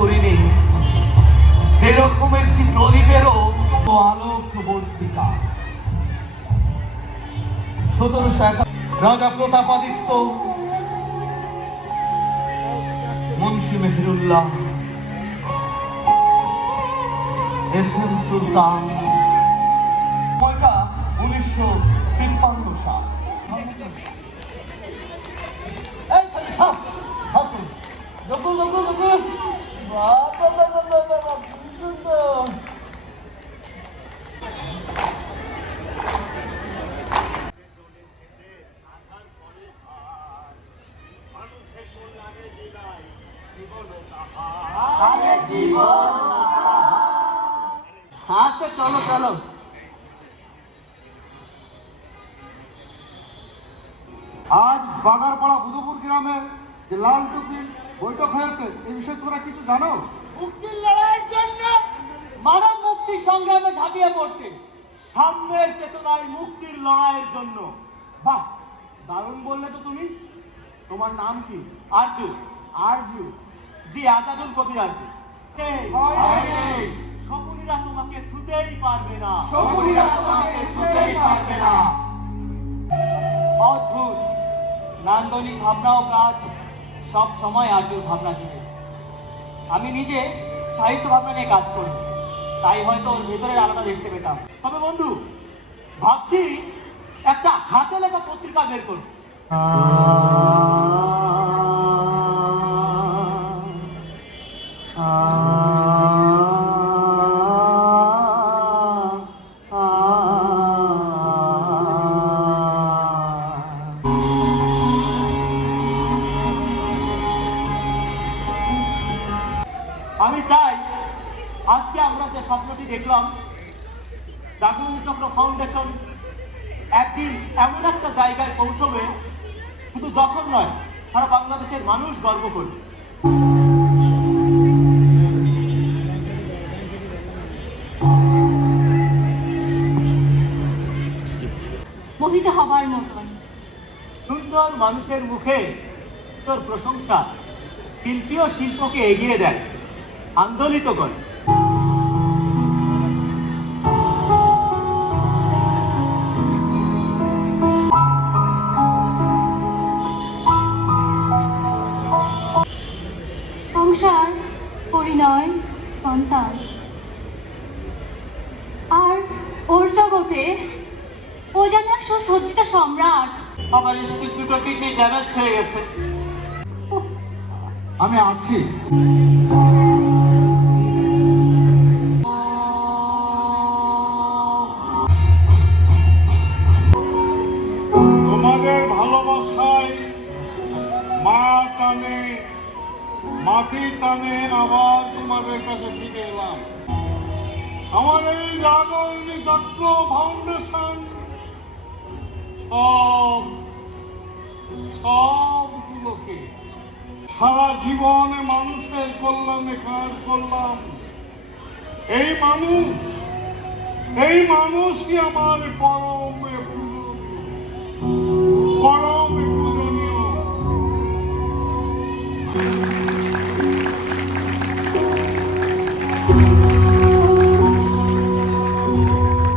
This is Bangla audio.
করিনি যেরকম একটি প্রদীপেরও আলোকবর্তিকা। 1751 রাজা প্রতাপাদিত্য, মুন্সি মেহেরুল্লাহ, এসএম সুলতান, সময়টা 1953 সাল। আচ্ছা চলো চলো। আজ বাগারপাড়া বুধুপুর গ্রামে যে লাল টুপির বৈঠক হয়েছে এই বিষয়ে তোমরা কিছু জানো? মুক্তির লড়াইয়ের জন্য মানব মুক্তি সংগ্রামে ঝাঁপিয়ে পড়তে, সাম্যের চেতনায় মুক্তির লড়াইয়ের জন্য। বাহ, দারুণ বললে তো তুমি। তোমার নাম কি? আরজু। আরজু? জি, আজাদুল কবির আরজু। শকুনিরা তোমাকে ছুতেই পারবে না। শকুনিরা তোমাকে ছুঁতেই পারবে না। অদ্ভুত নান্দনিক ভাবনা ও কাজ সব সময় আর্যুর ভাবনা জুড়ে। আমি নিজে সাহিত্য ভাবনা নিয়ে কাজ করি, তাই হয়তো ওর ভেতরের আলাদা দেখতে পেতাম। তবে বন্ধু, ভাবছি একটা হাতে লেখা পত্রিকা বের করব। আমি চাই আজকে আমরা যে স্বপ্নটি দেখলাম, জাগরণী চক্র ফাউন্ডেশন একদিন এমন একটা জায়গায় পৌঁছবে, শুধু যশোর নয়, সারা বাংলাদেশের মানুষ গর্ব করবে। মোহিত হবার মতন সুন্দর মানুষের মুখে তোর প্রশংসা শিল্পী ও শিল্পকে এগিয়ে দেয়, আন্দোলিত করে। সংসার, পরিণয়, সন্তান, আর ওর জগতে ও যেন এক সুসজ্জিত সম্রাট। আমার স্ত্রীর দুটো কিডনি ড্যামেজ হয়ে গেছে। আমি আছি। তোমাদের ভালোবাসায় মা টানে, মাটি টানে, আবার তোমাদের কাছে ফিরে এলাম। আমার এই জাগরণী চক্র ফাউন্ডেশন সবগুলোকে সারা জীবনে মানুষের কল্যাণে কাজ করলাম। এই মানুষই আমার পরম